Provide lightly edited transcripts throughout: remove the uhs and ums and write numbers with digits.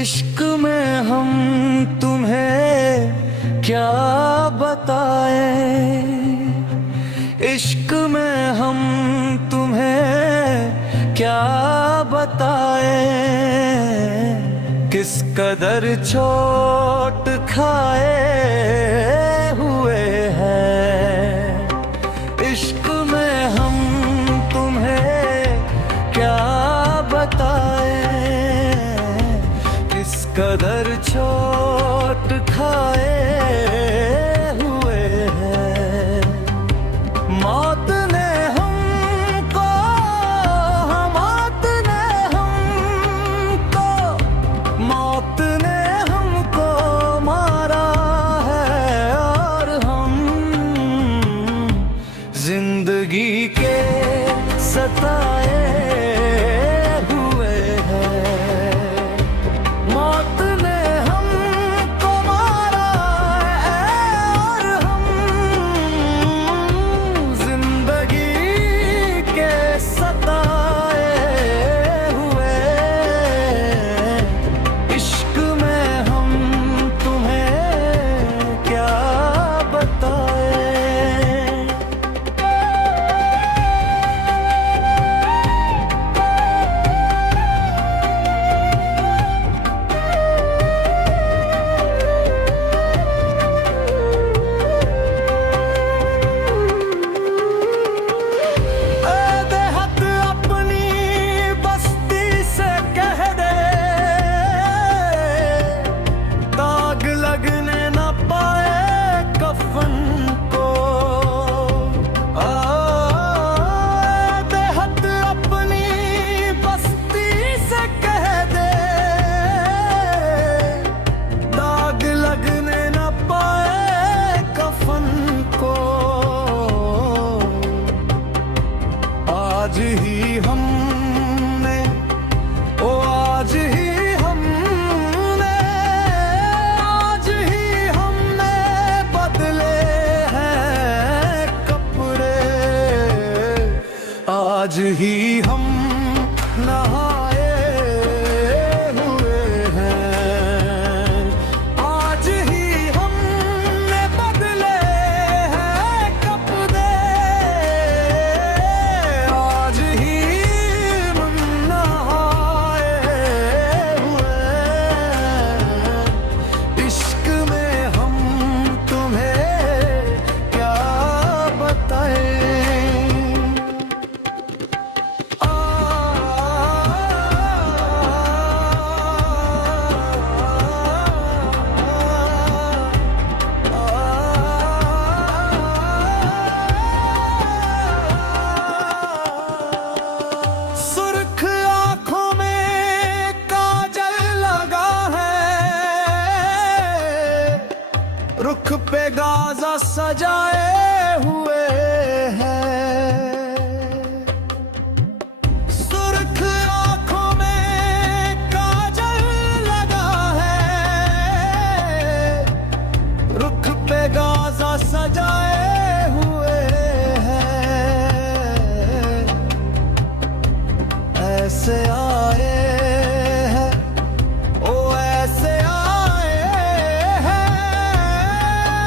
इश्क में हम तुम्हें क्या बताएं, इश्क में हम तुम्हें क्या बताएं, किस कदर चोट खाए हुए हैं। इश्क में हम तुम्हें क्या बताएं, कदर चोट खाए हुए हैं। मौत ने हमको, मौत ने हमको, मौत ने हमको मारा है और हम जिंदगी के सताए आज ही हमने, ओ आज ही हमने, आज ही हमने बदले हैं कपड़े, आज ही हम नहाए हुए हैं, आज ही हमने बदले हैं कपड़े, आज ही हम नहाए हुए हैं। इश्क में हम तुम्हें क्या बताएं। सुर्ख आंखों में काजल लगा है, रुख पे गाजा सजाए हुए हैं। सुर्ख आंखों में काजल लगा है, रुख पे गाजा सजाए हुए हैं। ऐसे आए हैं, ओ ऐसे आए हैं,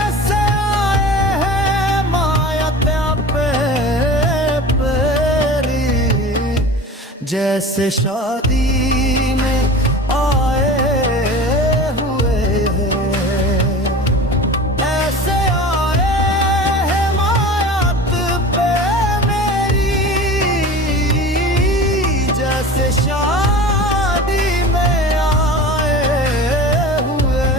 ऐसे आए हैं माया पे पेरी, जैसे शादी में आए हुए हैं। ऐसे आए हैं मायात पे मेरी, जैसे शादी में आए हुए।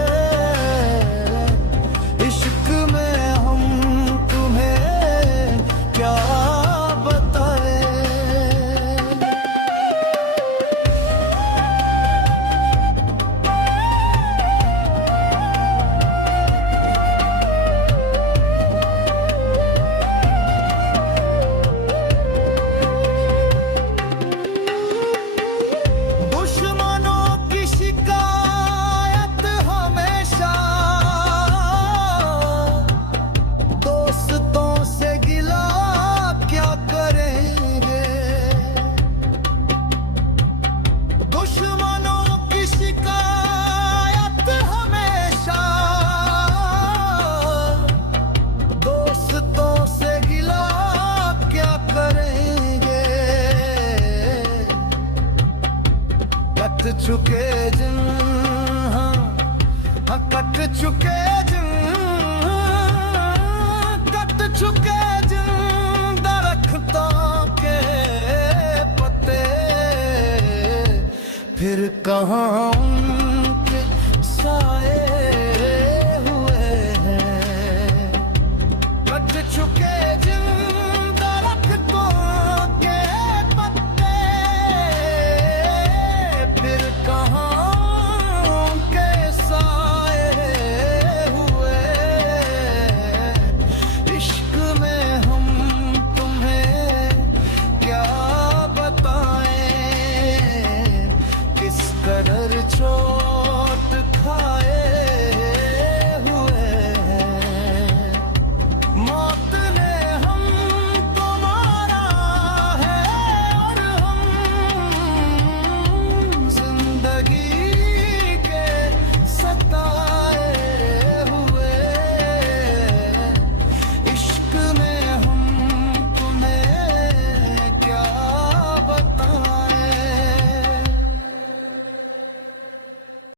इश्क में हम तुम्हें क्या बताएं। कट चुके जिन, हाँ हाँ कट चुके जिन, कट चुके जिन दरख्तों के पत्ते, फिर कहाँ उनके साए